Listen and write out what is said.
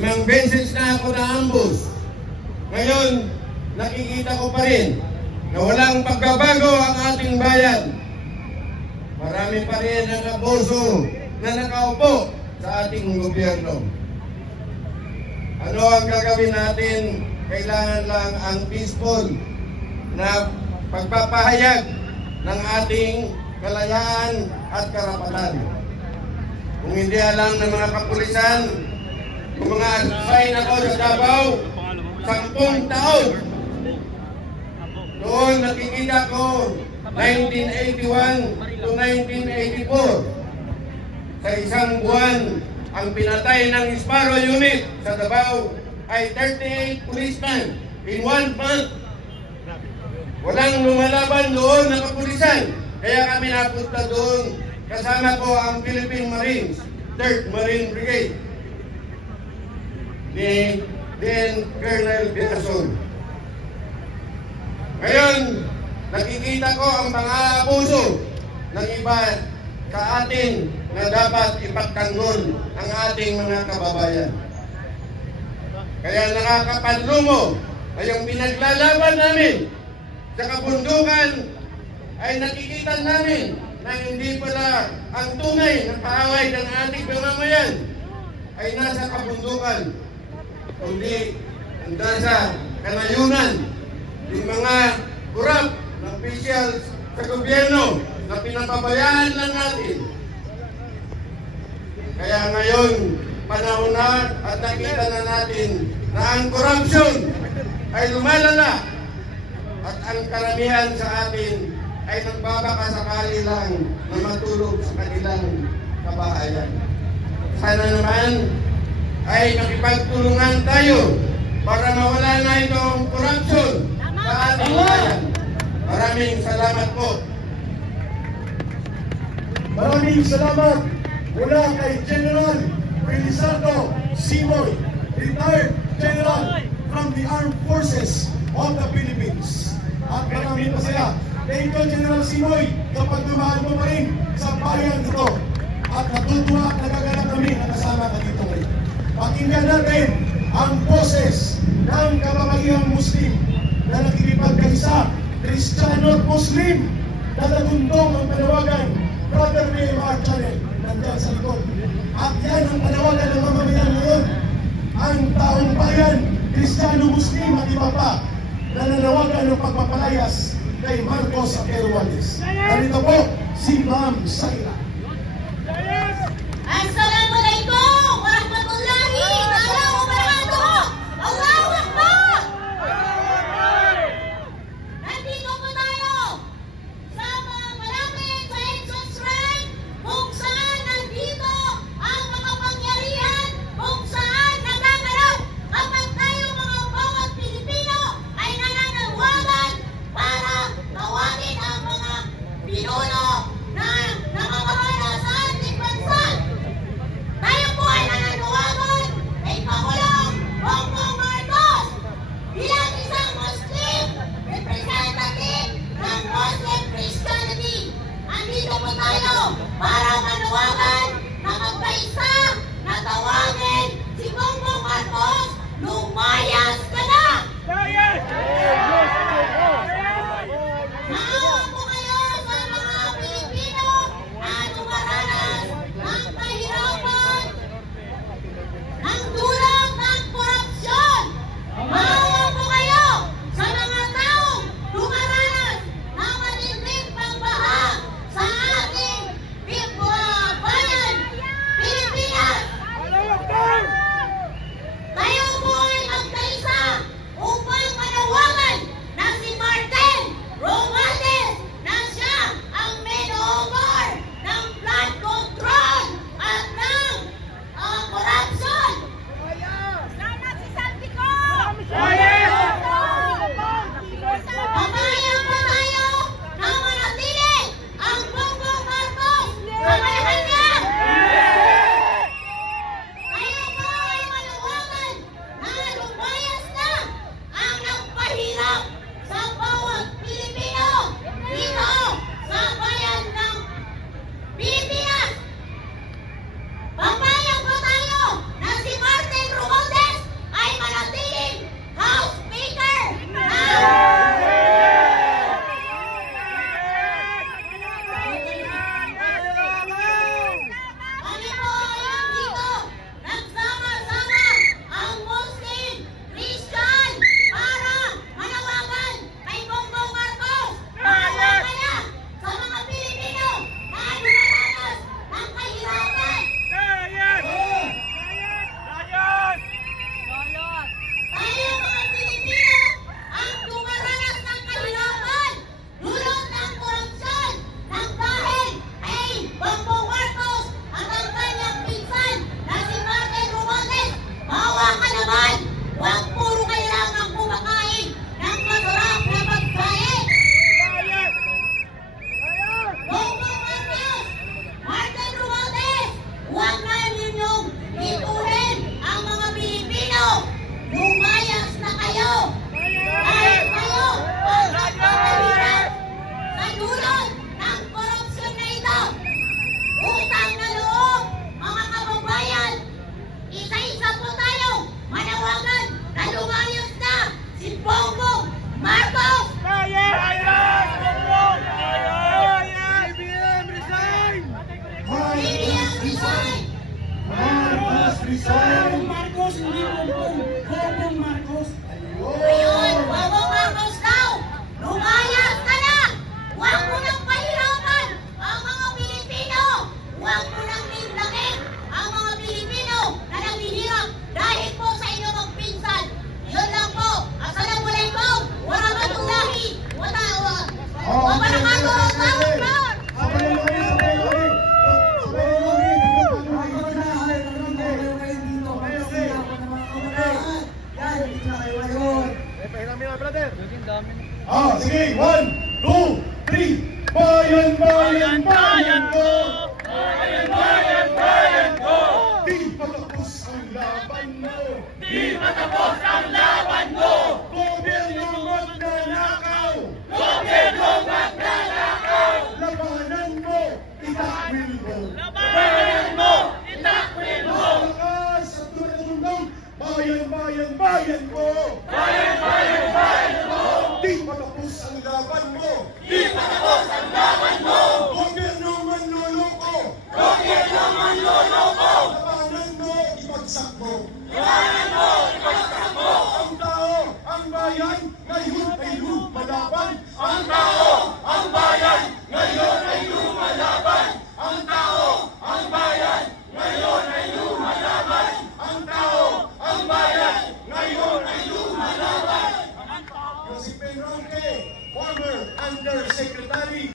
5 beses na ako na-ambush. Ngayon, nakikita ko pa rin na walang pagbabago ang ating bayan. Marami pa rin ang abuso na nakaupo sa ating gobyerno. Ano ang gagawin natin? Kailangan lang ang peaceful na pagpapahayag ng ating kalayaan at karapatan. Kung hindi alam ng mga kapulisan, kung mga assign ako sa Davao, 10 taon. Doon nakikita ko 1981 to 1984. Sa isang buwan, ang pinatay ng Sparrow Unit sa Davao ay 38 policemen in 1 month. Walang lumalaban doon na kapulisan. Kaya kami napunta doon. Kasama ko ang Philippine Marines, 3rd Marine Brigade, ni then Colonel Binason. Ngayon, nakikita ko ang mga abuso ng iba sa atin na dapat ipagtanggol ang ating mga kababayan. Kaya nakakapanlumo ay yung pinaglalaban namin sa kabundukan ay nakikita namin na hindi pala ang tunay na kaaway ng ating mamamayan ay nasa kabundukan, kundi nasa kanayunan yung mga kurap na officials sa gobyerno na pinapabayaan lang natin. Kaya ngayon, panahon na at nakita na natin na ang corruption ay lumalala at ang karamihan sa atin ay nagbabakasakali lang na matulog sa kanilang kabahayan. Sana naman ay makipagtulungan tayo para mawala na itong corruption sa ating bayan. Maraming salamat po. Maraming salamat mula kay General Felizardo Simoy, retired General from the Armed Forces of the Philippines. At maraming pasaya. Thank you, General Simoy, sa pagmamahal mo pa rin sa bayan ito. At natutuwa at nagagalak kami na kasama ka dito ngayon. Pakinggan natin ang boses ng kababaihang Muslim na nakikipagkaisa, Kristiyano at Muslim, na natundong ang panawagan, Brother BMR Channel, nandiyan sa likod. At yan ang panawagan ng mamamayan ngayon. Ang taong bayan, Kristiyano, Muslim at iba pa, na nanawagan ng pagpapalayas kay Marcos Aperuales. Narito po si Ma'am Saira. Assalamualaikum warahmatullahi wabarakatuh. Allahu Akbar. Nandito po tayo sa malapit sa Edson Shrine, kung saan nandito ang makapangyarihan, kung saan nagaganap kapag tayo mga bawat Pilipino ay nananawagan para tawagin ang mga pinuno na namamahala sa ating bansa. Sige, 1, 2, 3. Bayan, bayan, bayan ko! Bayan, bayan, bayan ko! Di patapos ang laban mo! Di matapos ang laban mo! Gobyerno magnanakaw! Gobyerno magnanakaw! Labanan mo! Itakwil mo! Labanan mo! Itakwil mo! Malakas at tumatundong! Bayan, bayan, bayan ko! Bayan, bayan, bayan mo! Di patapos ang laban mo! Di matapos ang laban mo! Gobyerno manloloko! Gobyerno manloloko! Labanan mo! Ibagsak mo! Labanan mo! Ipagsak mo! Ang tao, ang bayan, ngayon ay lumalaban! Ang tao, ang bayan, ngayon ay lumalaban! Ang tao, ang bayan, ngayon ay lumalaban! Ang tao, ang bayan, ngayon ay lumalaban! Ang tao, Si Pedro Roque, former Undersecretary